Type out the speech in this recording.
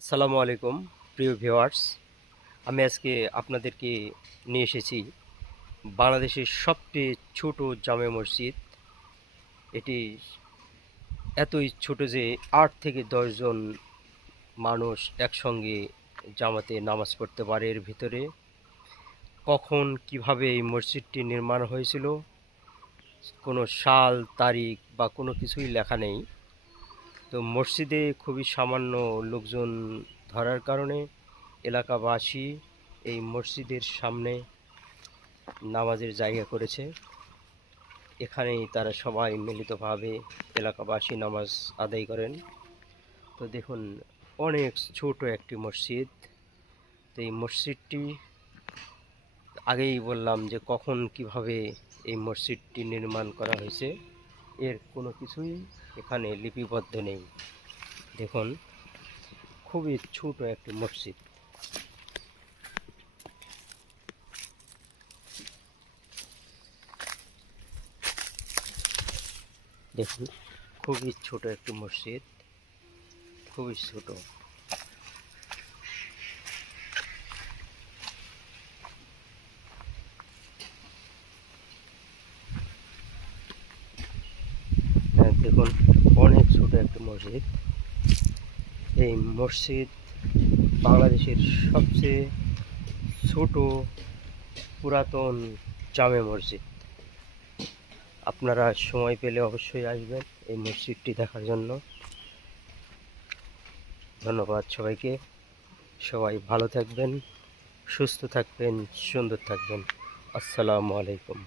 আসসালামু আলাইকুম প্রিয় ভিউয়ার্স। আমি আজকে আপনাদেরকে নিয়ে এসেছি বাংলাদেশের সবচেয়ে ছোট জামে মসজিদ। এটি এতই ছোট যে ৮ থেকে ১০ জন মানুষ একসঙ্গে জামাতে নামাজ পড়তে পারে এর ভিতরে। কখন কিভাবে এই মসজিদটি নির্মাণ হয়েছিল কোনো সাল তারিখ বা কোনো কিছুই লেখা নেই। তো মসজিদে খুবই সামান্য লোকজন ধরার কারণে এলাকাবাসী এই মসজিদের সামনে নামাজের জায়গা করেছে। এখানেই তারা সবাই মিলিতভাবে এলাকাবাসী নামাজ আদায় করেন। তো দেখুন, অনেক ছোট একটি মসজিদ। তো এই মসজিদটি আগেই বললাম যে কখন কিভাবে এই মসজিদটি নির্মাণ করা হয়েছে এর কোনো কিছুই এখানে লিপিবদ্ধ নেই। দেখুন, খুবই ছোট একটি মসজিদ। দেখুন, খুবই ছোট একটি মসজিদ, খুবই ছোট। হ্যাঁ, দেখুন, অনেক ছোট একটি মসজিদ। এই মসজিদ বাংলাদেশের সবচেয়ে ছোট পুরাতন জামে মসজিদ। আপনারা সময় পেলে অবশ্যই আসবেন এই মসজিদটি দেখার জন্য। ধন্যবাদ সবাইকে। সবাই ভালো থাকবেন, সুস্থ থাকবেন, সুন্দর থাকবেন। আসসালামু আলাইকুম।